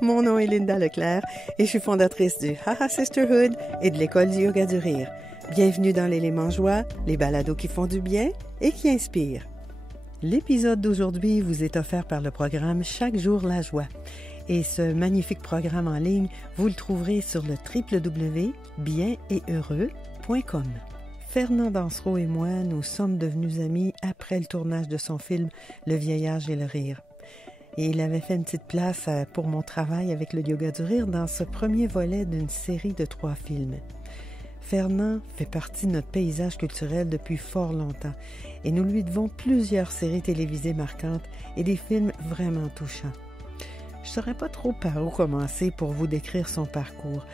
Mon nom est Linda Leclerc et je suis fondatrice du Haha Sisterhood et de l'école du yoga du rire. Bienvenue dans l'élément joie, les balados qui font du bien et qui inspirent. L'épisode d'aujourd'hui vous est offert par le programme Chaque jour la joie. Et ce magnifique programme en ligne, vous le trouverez sur le www.bienheureux.com. Fernand Dansereau et moi, nous sommes devenus amis après le tournage de son film Le vieillage et le rire. Et il avait fait une petite place pour mon travail avec le yoga du rire dans ce premier volet d'une série de 3 films. Fernand fait partie de notre paysage culturel depuis fort longtemps et nous lui devons plusieurs séries télévisées marquantes et des films vraiment touchants. Je ne saurais pas trop par où commencer pour vous décrire son parcours.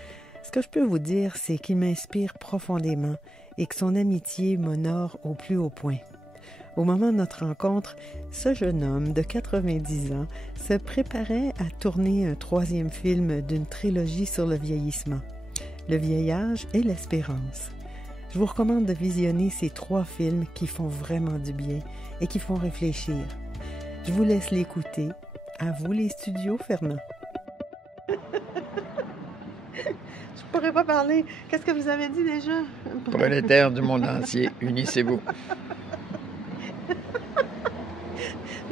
Ce que je peux vous dire, c'est qu'il m'inspire profondément et que son amitié m'honore au plus haut point. Au moment de notre rencontre, ce jeune homme de 90 ans se préparait à tourner un 3e film d'une trilogie sur le vieillissement, le vieillage et l'espérance. Je vous recommande de visionner ces 3 films qui font vraiment du bien et qui font réfléchir. Je vous laisse l'écouter. À vous les studios, Fernand. Je pourrais pas parler. Qu'est-ce que vous avez dit déjà? Prolétaires du monde entier, unissez-vous.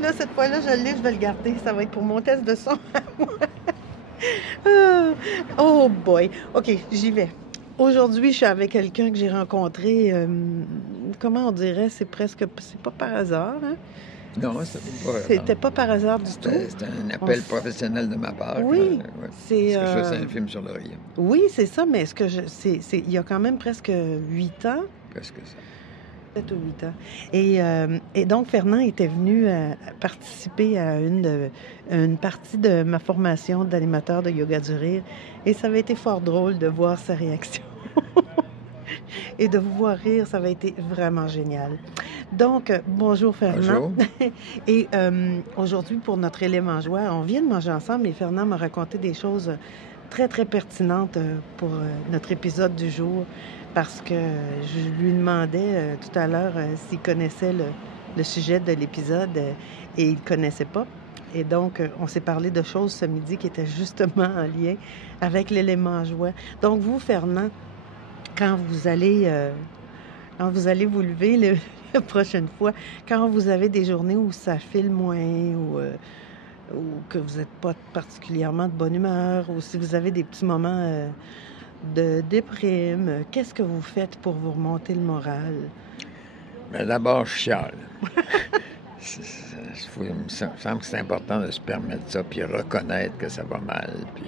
Là, cette fois-là, je vais le garder. Ça va être pour mon test de son. Oh boy. OK, j'y vais. Aujourd'hui, je suis avec quelqu'un que j'ai rencontré, comment on dirait, c'est pas par hasard, hein? Non, c'était pas par hasard du tout. C'était un appel professionnel de ma part. Oui, c'est... Parce que je faisais un film sur le rire. Oui, c'est ça, mais il y a quand même presque 8 ans. Presque ça. 7 ou 8 ans. Et donc, Fernand était venu participer à une partie de ma formation d'animateur de yoga du rire. Et ça avait été fort drôle de voir sa réaction. Et de vous voir rire, ça avait été vraiment génial. Donc, bonjour Fernand. Bonjour. Et aujourd'hui, pour notre élément joie, on vient de manger ensemble et Fernand m'a raconté des choses très, très pertinentes pour notre épisode du jour parce que je lui demandais tout à l'heure s'il connaissait le sujet de l'épisode et il ne connaissait pas. Et donc, on s'est parlé de choses ce midi qui étaient justement en lien avec l'élément joie. Donc, vous, Fernand, quand vous allez vous lever la prochaine fois, quand vous avez des journées où ça file moins ou que vous n'êtes pas particulièrement de bonne humeur ou si vous avez des petits moments de déprime, qu'est-ce que vous faites pour vous remonter le moral? Mais d'abord, je chiale. Il me semble que c'est important de se permettre ça puis reconnaître que ça va mal puis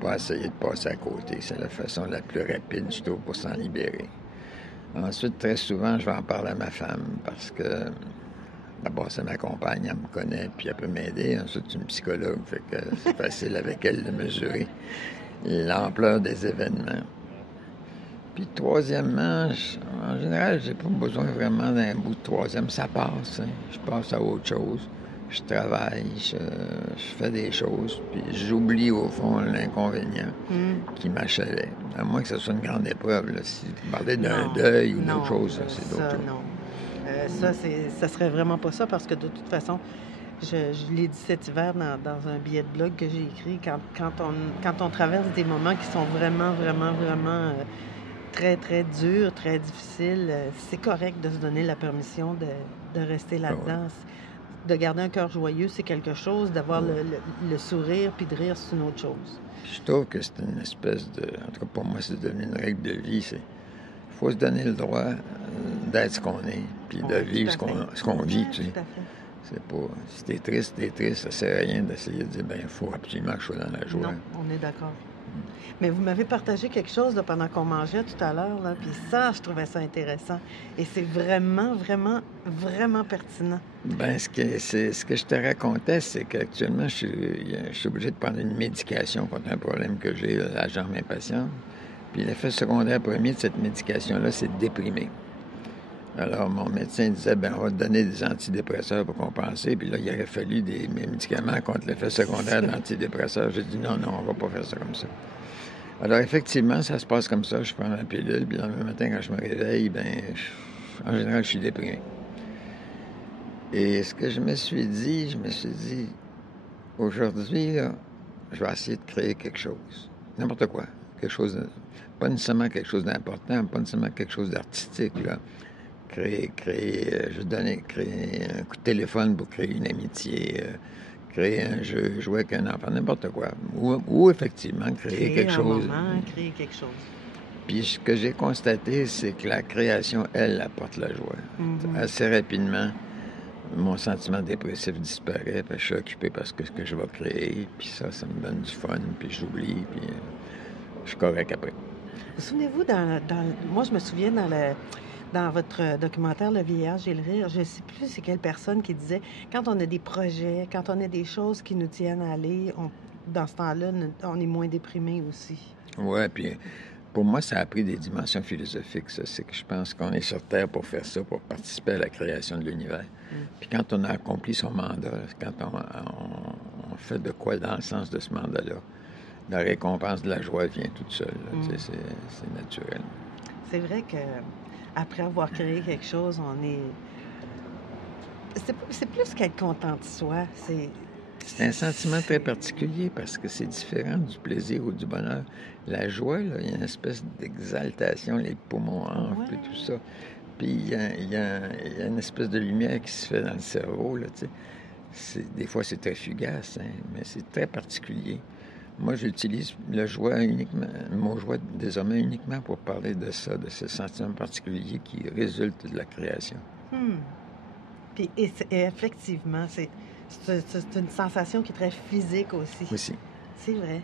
pas essayer de passer à côté. C'est la façon la plus rapide, je trouve, pour s'en libérer. Ensuite, très souvent, je vais en parler à ma femme parce que, d'abord, c'est ma compagne, elle me connaît, puis elle peut m'aider. Ensuite, c'est une psychologue, fait que c'est facile avec elle de mesurer l'ampleur des événements. Puis, troisièmement, en général, j'ai pas besoin vraiment d'un bout de troisième, ça passe. Hein. Je passe à autre chose. Je travaille, je fais des choses, puis j'oublie au fond l'inconvénient qui m'achalait. À moins que ce soit une grande épreuve. Là. Si vous parlez d'un deuil ou d'autre chose, c'est d'autres choses. Non. Ça serait vraiment pas ça, parce que de toute façon, je l'ai dit cet hiver dans un billet de blog que j'ai écrit, quand on traverse des moments qui sont vraiment, vraiment, vraiment très, très durs, très difficiles, c'est correct de se donner la permission de rester là-dedans. Ah ouais. De garder un cœur joyeux, c'est quelque chose. D'avoir le sourire puis de rire, c'est une autre chose. Je trouve que c'est une espèce de... En tout cas, pour moi, c'est devenu une règle de vie. Il faut se donner le droit d'être ce qu'on est puis de vivre ce qu'on vit, tu sais. Tout à fait. C'est pas... Si t'es triste, ça sert à rien d'essayer de dire, il faut absolument que je sois dans la joie. Non, on est d'accord. Mais vous m'avez partagé quelque chose là, pendant qu'on mangeait tout à l'heure, là, puis ça, je trouvais ça intéressant. Et c'est vraiment, vraiment, vraiment pertinent. Ce que je te racontais, c'est qu'actuellement, je suis obligé de prendre une médication contre un problème que j'ai, la jambe impatiente. Puis l'effet secondaire premier de cette médication-là, c'est de déprimer. Alors, mon médecin disait, on va te donner des antidépresseurs pour compenser. Puis là, il aurait fallu des médicaments contre l'effet secondaire de l'antidépresseur. J'ai dit, non, on va pas faire ça comme ça. Alors, effectivement, ça se passe comme ça. Je prends ma pilule, puis le lendemain matin, quand je me réveille, en général, je suis déprimé. Et ce que je me suis dit, aujourd'hui, là, je vais essayer de créer quelque chose. N'importe quoi. Quelque chose, pas nécessairement quelque chose d'important, pas nécessairement quelque chose d'artistique, là. Créer, créer un coup de téléphone pour créer une amitié, créer un jeu, jouer avec un enfant, n'importe quoi. Ou effectivement, créer quelque chose. Créer quelque chose. Puis ce que j'ai constaté, c'est que la création, elle, apporte la joie. Assez rapidement, mon sentiment dépressif disparaît, puis je suis occupé par ce que je vais créer, puis ça me donne du fun, puis j'oublie, puis je suis correct après. Vous souvenez-vous, moi je me souviens dans votre documentaire Le vieillage et le rire, je ne sais plus c'est quelle personne qui disait, quand on a des projets, quand on a des choses qui nous tiennent à aller, dans ce temps-là, on est moins déprimé aussi. Oui, puis pour moi, ça a pris des dimensions philosophiques, ça. C'est que je pense qu'on est sur Terre pour faire ça, pour participer à la création de l'univers. Puis quand on a accompli son mandat, quand on fait de quoi dans le sens de ce mandat-là, la récompense de la joie vient toute seule. C'est naturel. C'est vrai que après avoir créé quelque chose, c'est plus qu'être content de soi. C'est un sentiment très particulier parce que c'est différent du plaisir ou du bonheur. La joie, là, il y a une espèce d'exaltation, les poumons enflent et tout ça. Puis il y a une espèce de lumière qui se fait dans le cerveau, là, tu sais. Des fois, c'est très fugace, hein, mais c'est très particulier. Moi, j'utilise le mot joie désormais uniquement pour parler de ça, de ce sentiment particulier qui résulte de la création. Puis, et effectivement, c'est une sensation qui est très physique aussi. Aussi. C'est vrai.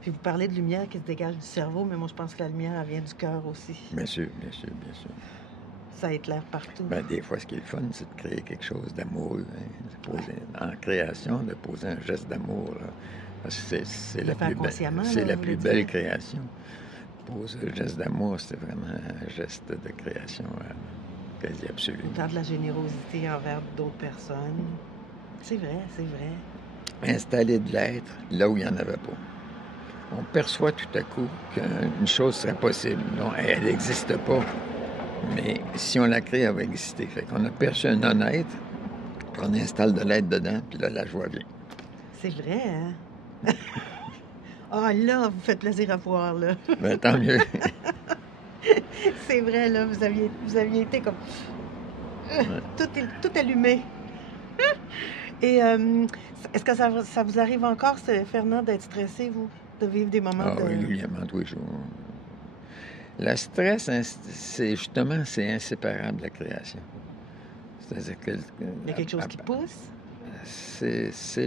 Puis vous parlez de lumière qui se dégage du cerveau, mais moi, je pense que la lumière, elle vient du cœur aussi. Bien sûr, bien sûr, bien sûr. Ça éclaire partout. Bien, des fois, ce qui est le fun, c'est de créer quelque chose d'amoureux. Hein. En création, de poser un geste d'amour. Là. Parce que c'est la plus belle création. Poser le geste d'amour, c'est vraiment un geste de création quasi absolu. Autant de la générosité envers d'autres personnes. C'est vrai, c'est vrai. Installer de l'être là où il n'y en avait pas. On perçoit tout à coup qu'une chose serait possible. Non, elle n'existe pas. Mais si on la crée, elle va exister. Fait qu'on a perçu un non-être, puis on installe de l'être dedans, puis là, la joie vient. C'est vrai, hein? Ah, là, vous faites plaisir à voir, là. Ben, tant mieux. C'est vrai, là, vous aviez été comme... tout allumé. Et est-ce que ça vous arrive encore, Fernand, d'être stressé, vous? De vivre des moments de... Oui, régulièrement, tous les jours. Le stress, c'est inséparable de la création. C'est-à-dire que... Il y a quelque chose qui pousse? C'est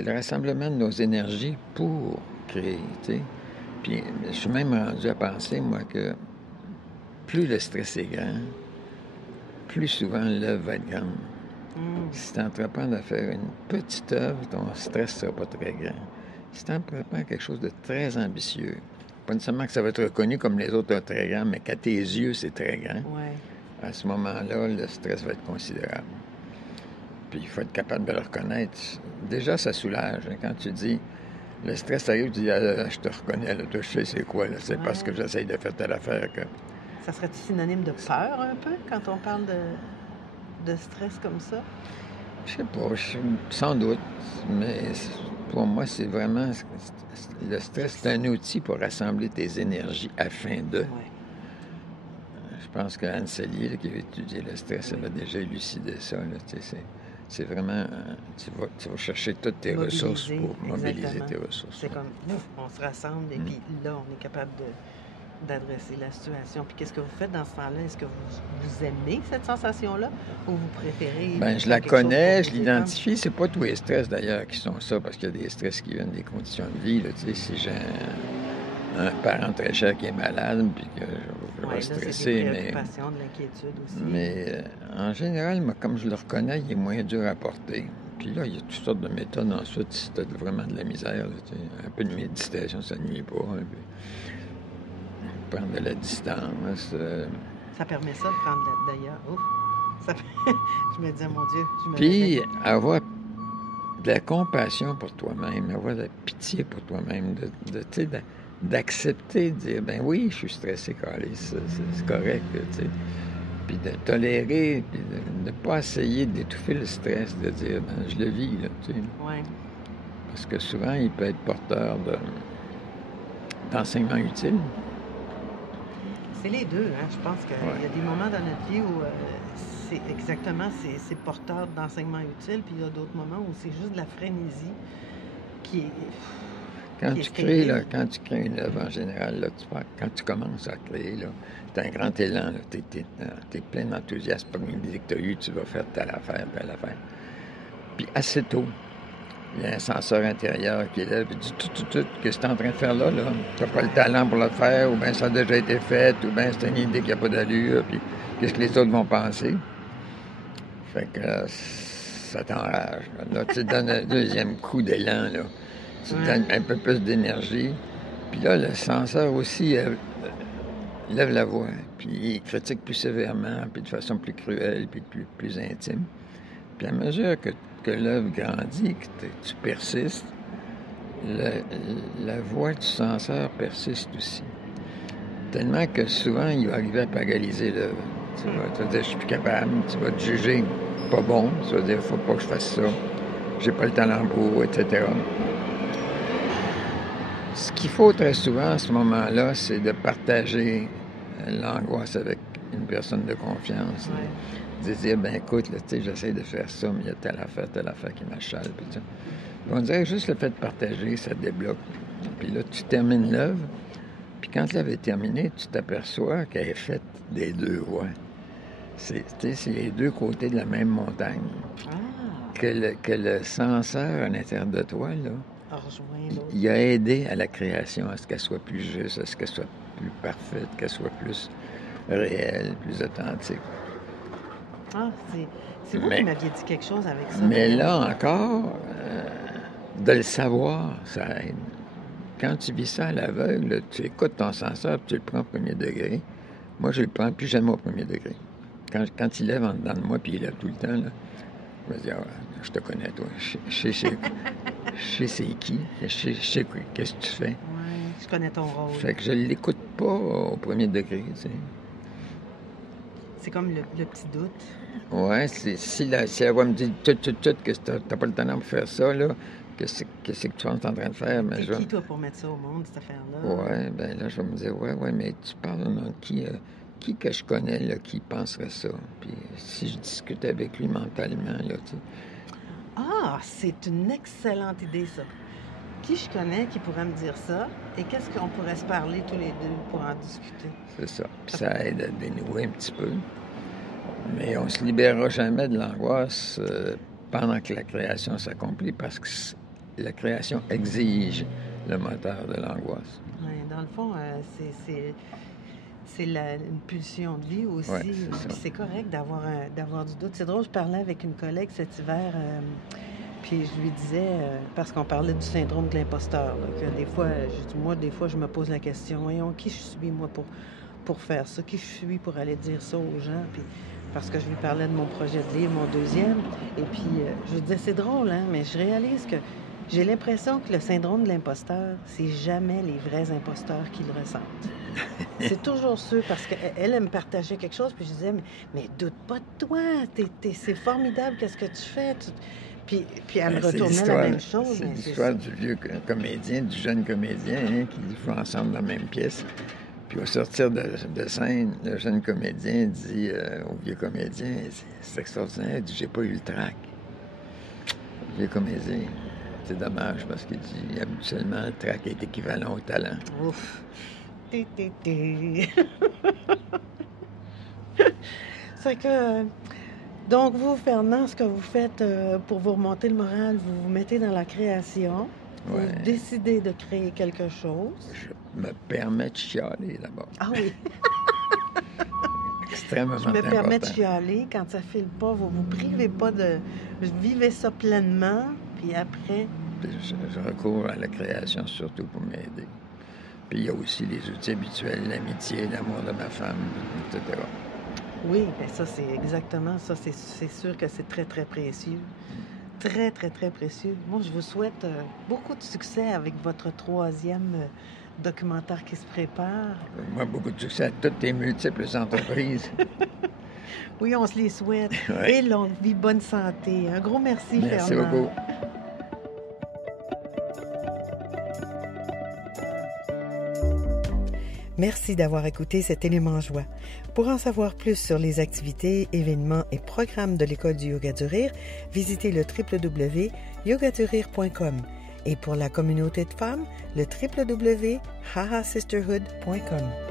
le rassemblement de nos énergies pour créer, tu sais. Puis je suis même rendu à penser, moi, que plus le stress est grand, plus souvent l'œuvre va être grande. Si tu entreprends à faire une petite œuvre, ton stress ne sera pas très grand. Si tu entreprends quelque chose de très ambitieux, pas nécessairement que ça va être reconnu comme les autres très grand, mais qu'à tes yeux, c'est très grand. Ouais. À ce moment-là, le stress va être considérable. Puis il faut être capable de le reconnaître. Déjà, ça soulage. Hein, quand tu dis, le stress arrive, tu dis, je te reconnais, là, toi, je sais c'est quoi, là, c'est parce que j'essaye de faire telle affaire que... Ça serait synonyme de peur, un peu, quand on parle de stress comme ça? Je sais pas, sans doute, mais pour moi, c'est vraiment... Le stress, c'est un outil pour rassembler tes énergies afin de... Ouais. Je pense que Anne Sellier, qui a étudié le stress, elle a déjà élucidé ça, là, tu sais, c'est vraiment... Tu vas chercher toutes tes ressources pour mobiliser tes ressources. C'est comme, on se rassemble, et puis là, on est capable d'adresser la situation. Puis qu'est-ce que vous faites dans ce temps-là? Est-ce que vous aimez cette sensation-là ou vous préférez... Bien, je la connais, je l'identifie. C'est pas tous les stress, d'ailleurs, qui sont ça, parce qu'il y a des stress qui viennent des conditions de vie. Là, tu sais, si j'ai un parent très cher qui est malade, puis que je vais stresser. C'est des préoccupations, de l'inquiétude aussi. Mais en général, moi, comme je le reconnais, il est moins dur à porter. Puis là, il y a toutes sortes de méthodes. Ensuite, si tu as vraiment de la misère, là, tu sais, un peu de méditation, ça ne nuit pas. Hein, puis prendre de la distance. Ça permet ça de prendre d'ailleurs. Ouf! Je me disais, mon Dieu. Puis avoir de la compassion pour toi-même, avoir de la pitié pour toi-même, d'accepter, de dire, ben oui, je suis stressé, Carlis, c'est correct, tu sais. Puis de tolérer, puis de ne pas essayer d'étouffer le stress, de dire, ben je le vis, là, tu sais. Oui. Parce que souvent, il peut être porteur d'enseignements utiles. C'est les deux, hein. Je pense qu'il y a des moments dans notre vie où c'est porteur d'enseignements utiles, puis il y a d'autres moments où c'est juste de la frénésie qui est... Quand tu crées une œuvre en général, là, quand tu commences à créer, tu as un grand élan, tu es plein d'enthousiasme. Comme l'idée que tu as eue, tu vas faire telle affaire. Puis assez tôt, il y a un censeur intérieur qui est là, puis dit tout, qu'est-ce que tu es en train de faire là? Tu n'as pas le talent pour le faire, ou bien ça a déjà été fait, ou bien c'est une idée qui n'a pas d'allure, puis qu'est-ce que les autres vont penser? Fait que ça t'enrage. Là, tu te donnes un deuxième coup d'élan, là. Tu te donnes un peu plus d'énergie. Puis là, le censeur aussi lève la voix, puis il critique plus sévèrement, puis de façon plus cruelle, puis plus intime. Puis à mesure que l'œuvre grandit, que tu persistes, la voix du censeur persiste aussi. Tellement que souvent, il va arriver à paralyser l'œuvre. Tu vas dire, je suis plus capable, tu vas te juger pas bon, tu vas dire, faut pas que je fasse ça, j'ai pas le talent pour, etc. Ce qu'il faut très souvent à ce moment-là, c'est de partager l'angoisse avec une personne de confiance. De dire, ben écoute, là, j'essaie de faire ça, mais il y a telle affaire qui m'achale. Puis on dirait juste le fait de partager, ça débloque. Puis là, tu termines l'œuvre, puis quand l'œuvre est terminée, tu t'aperçois qu'elle est faite des deux voies. C'est les deux côtés de la même montagne. Que le censeur à l'intérieur de toi, là, il a aidé à la création, à ce qu'elle soit plus juste, à ce qu'elle soit plus parfaite, qu'elle soit plus réelle, plus authentique. C'est vous qui m'aviez dit quelque chose avec ça. Mais là encore, de le savoir, ça aide. Quand tu vis ça à l'aveugle, tu écoutes ton censeur, tu le prends au premier degré. Moi, je le prends plus jamais au premier degré. Quand il lève en dedans de moi, puis il lève tout le temps, là, je me dis, je te connais, toi. Je sais c'est qui. Je sais qu'est-ce que tu fais. Oui, je connais ton rôle. Fait que je l'écoute pas au premier degré, tu sais. C'est comme le petit doute. Oui, si elle va me dire tout que t'as pas le talent pour faire ça, là, qu'est-ce que tu es en train de faire? C'est qui, toi, pour mettre ça au monde, cette affaire-là? Oui, bien là, je vais me dire, ouais, mais tu parles de qui que je connais, là, qui penserait ça? Puis si je discute avec lui mentalement, là, tu sais. C'est une excellente idée, ça. Qui je connais qui pourrait me dire ça? Et qu'est-ce qu'on pourrait se parler tous les deux pour en discuter? C'est ça. Puis ça aide à dénouer un petit peu. Mais on ne se libérera jamais de l'angoisse pendant que la création s'accomplit parce que la création exige le moteur de l'angoisse. Oui, dans le fond, c'est une pulsion de vie aussi. Ouais, c'est correct d'avoir du doute. C'est drôle, je parlais avec une collègue cet hiver, puis je lui disais, parce qu'on parlait du syndrome de l'imposteur, là, que des fois, je me pose la question, voyons, qui je suis, moi, pour faire ça? Qui je suis pour aller dire ça aux gens? Puis, parce que je lui parlais de mon projet de livre, mon deuxième. Et puis, je lui disais, c'est drôle, hein, mais je réalise que j'ai l'impression que le syndrome de l'imposteur, c'est jamais les vrais imposteurs qui le ressentent. C'est toujours ceux, parce qu'elle me partageait quelque chose, puis je disais, mais doute pas de toi, c'est formidable, qu'est-ce que tu fais? Puis elle me retournait la même chose. C'est l'histoire du vieux comédien, du jeune comédien, hein, qui jouent ensemble dans la même pièce. Puis au sortir de scène, le jeune comédien dit au vieux comédien, c'est extraordinaire, il dit, j'ai pas eu le trac. Le vieux comédien, c'est dommage parce qu'il dit, habituellement, le trac est équivalent au talent. Ouf. C'est que... Donc, vous, Fernand, ce que vous faites pour vous remonter le moral, vous vous mettez dans la création, vous décidez de créer quelque chose. Je me permets de chialer d'abord. Ah oui! Extrêmement important. Je me permets de chialer quand ça file pas. Vous vous privez pas de... Vivez ça pleinement, puis après... Je recours à la création surtout pour m'aider. Puis il y a aussi les outils habituels, l'amitié, l'amour de ma femme, etc. Oui, bien ça, c'est exactement ça. C'est sûr que c'est très, très précieux. Très, très, très précieux. Moi, je vous souhaite beaucoup de succès avec votre troisième documentaire qui se prépare. Moi, beaucoup de succès à toutes tes multiples entreprises. Oui, on se les souhaite. Ouais. Et longue vie, bonne santé. Un gros merci, Fernand. Merci beaucoup. Merci d'avoir écouté cet élément joie. Pour en savoir plus sur les activités, événements et programmes de l'École du Yoga du Rire, visitez le www.yogadurire.com et pour la communauté de femmes, le www.hahasisterhood.com.